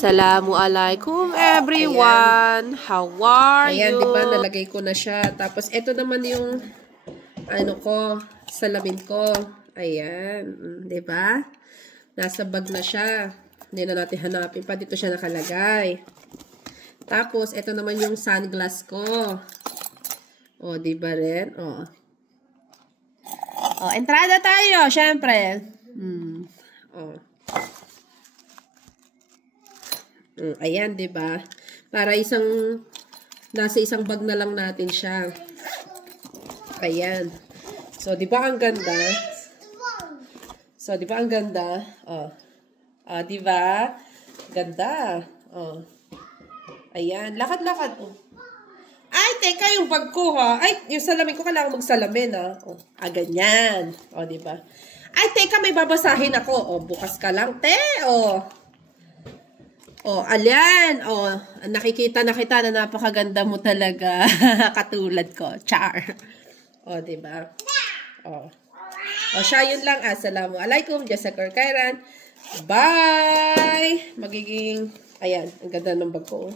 Assalamualaikum everyone. Ayan. How are you? Ayan, diba, nalagay ko na siya. Tapos, ito naman yung, salamin ko. Ayan, diba? Nasa bag na siya. Hindi na natin hanapin pa. Dito siya nakalagay. Tapos, ito naman yung sunglass ko. O, diba rin? O, entrada tayo, syempre. Ayan, diba? Para nasa isang bag na lang natin siya. Ayan. So, diba ang ganda? So, diba ang ganda? Diba? Ganda. Ayan. Lakad-lakad. Ay, teka, yung bag ko, ha? Ay, yung salamin ko, kailangan magsalamin, ha? Ganyan. Diba? Ay, teka, may babasahin ako. Bukas ka lang, te. Alyan. Nakikita na kita na napakaganda mo talaga. Katulad ko. Char. Diba? Siya yun lang. Assalamualaikum. Jasakar Kairan. Bye! Ayan. Ang ganda ng bag ko.